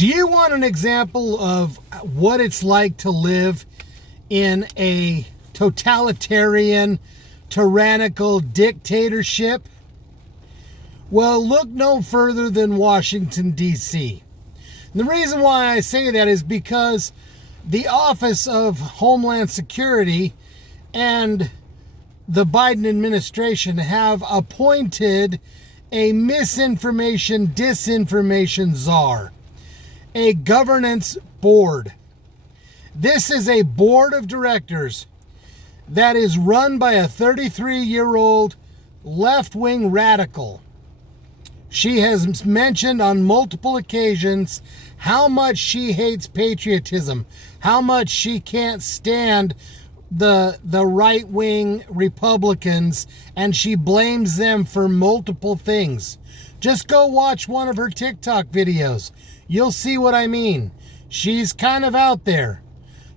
Do you want an example of what it's like to live in a totalitarian, tyrannical dictatorship? Well, look no further than Washington, D.C. The reason why I say that is because the Office of Homeland Security and the Biden administration have appointed a misinformation, disinformation czar, a governance board. This is a board of directors that is run by a 33-year-old left-wing radical. She has mentioned on multiple occasions how much she hates patriotism, how much she can't stand the right-wing Republicans, and she blames them for multiple things. Just go watch one of her TikTok videos. You'll see what I mean. She's kind of out there.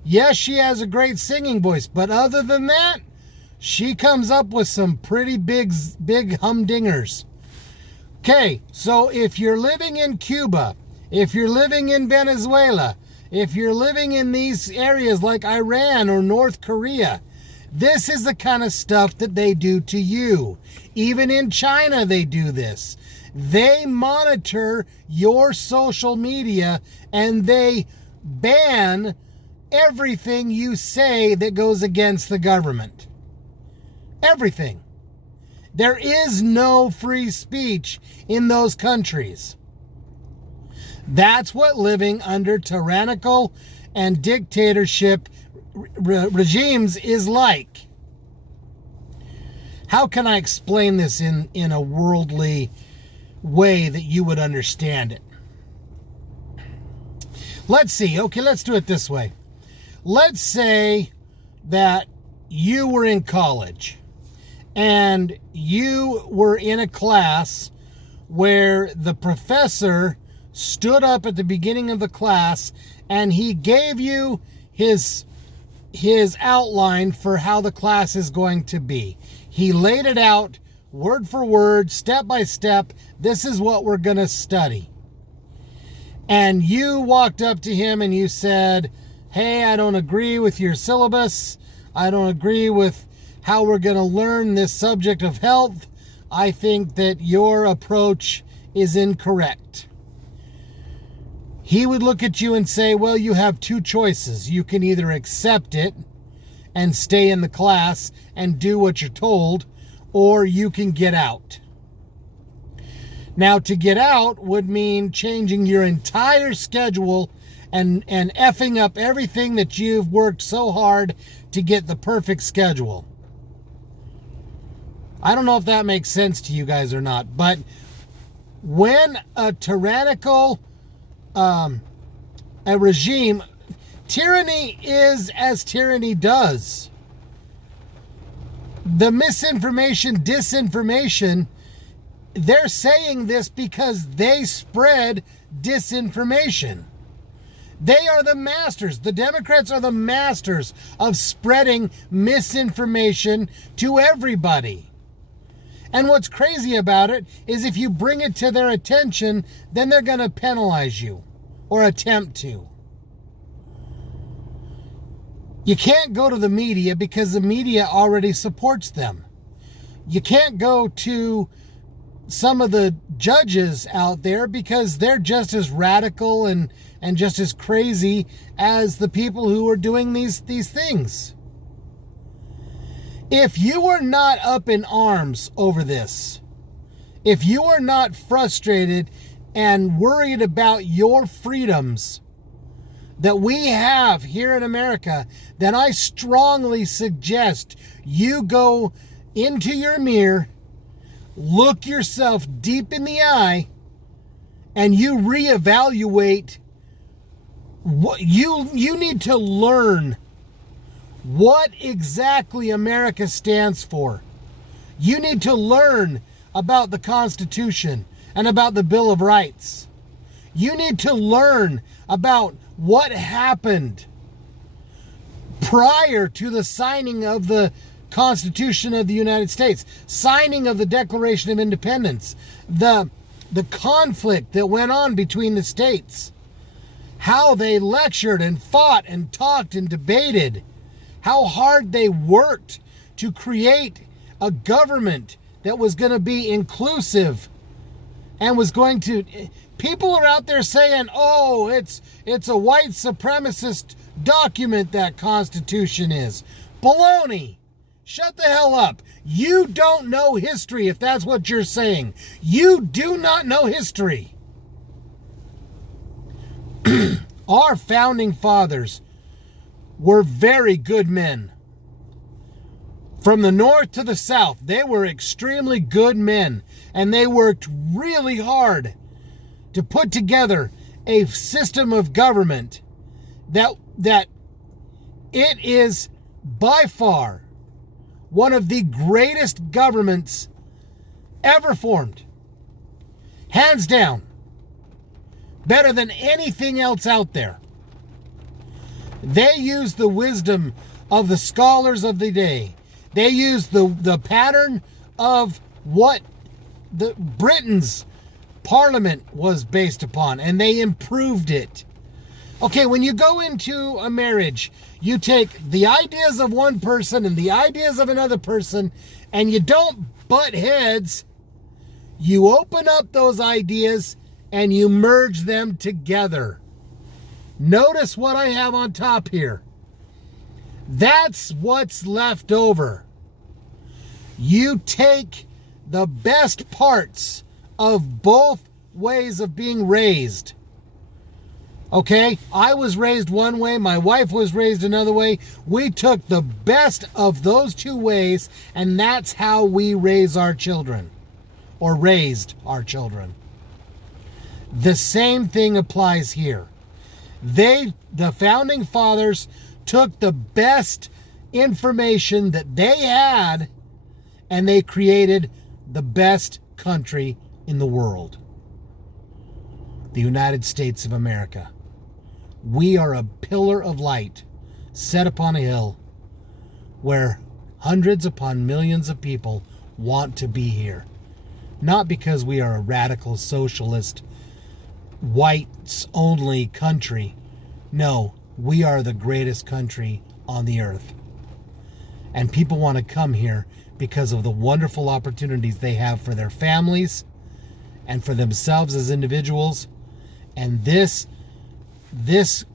Yes, she has a great singing voice, but other than that, she comes up with some pretty big humdingers. Okay, so if you're living in Cuba, if you're living in Venezuela, if you're living in these areas like Iran or North Korea, this is the kind of stuff that they do to you. Even in China, they do this. They monitor your social media and they ban everything you say that goes against the government. Everything. There is no free speech in those countries. That's what living under tyrannical and dictatorship regimes is like. How can I explain this in a worldly way that you would understand it? Let's see. Okay, let's do it this way. Let's say that you were in college and you were in a class where the professor stood up at the beginning of the class and he gave you his outline for how the class is going to be. He laid it out word for word, step by step. This is what we're going to study. And you walked up to him and you said, "Hey, I don't agree with your syllabus. I don't agree with how we're going to learn this subject of health. I think that your approach is incorrect." He would look at you and say, "Well, you have two choices. You can either accept it and stay in the class and do what you're told, or you can get out." Now, to get out would mean changing your entire schedule and effing up everything that you've worked so hard to get the perfect schedule. I don't know if that makes sense to you guys or not, but when a tyrannical a regime, tyranny is as tyranny does. The misinformation, disinformation, they're saying this because they spread disinformation. They are the masters. The Democrats are the masters of spreading misinformation to everybody. And what's crazy about it is if you bring it to their attention, then they're going to penalize you or attempt to. You can't go to the media because the media already supports them. You can't go to some of the judges out there because they're just as radical and just as crazy as the people who are doing these things. If you are not up in arms over this, if you are not frustrated and worried about your freedoms that we have here in America, then I strongly suggest you go into your mirror, look yourself deep in the eye, and you reevaluate what you need to learn what exactly America stands for. You need to learn about the Constitution and about the Bill of Rights. You need to learn about what happened prior to the signing of the Constitution of the United States, signing of the Declaration of Independence, the conflict that went on between the states. how they lectured and fought and talked and debated, how hard they worked to create a government that was going to be inclusive and was going to... People are out there saying, oh, it's a white supremacist document, that Constitution is. Baloney. Shut the hell up. You don't know history if that's what you're saying. You do not know history. Our founding fathers were very good men. From the north to the south, they were extremely good men, and they worked really hard to put together a system of government that it is by far one of the greatest governments ever formed. Hands down. Better than anything else out there. They used the wisdom of the scholars of the day. They used the pattern of what the Britain's parliament was based upon, and they improved it. Okay, when you go into a marriage, you take the ideas of one person and the ideas of another person, and you don't butt heads. You open up those ideas and you merge them together. Notice what I have on top here. That's what's left over. You take the best parts of both ways of being raised. Okay, I was raised one way, my wife was raised another way. We took the best of those two ways, and that's how we raise our children, or raised our children. The same thing applies here. The founding fathers, took the best information that they had, and they created the best country in the world. The United States of America. We are a pillar of light set upon a hill where hundreds upon millions of people want to be here. Not because we are a radical socialist, whites only country. No, we are the greatest country on the earth. And people want to come here because of the wonderful opportunities they have for their families and for themselves as individuals. And this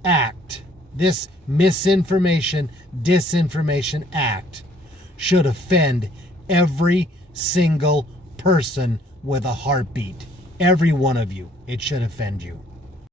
act, this misinformation, disinformation act, should offend every single person with a heartbeat. Every one of you. It should offend you.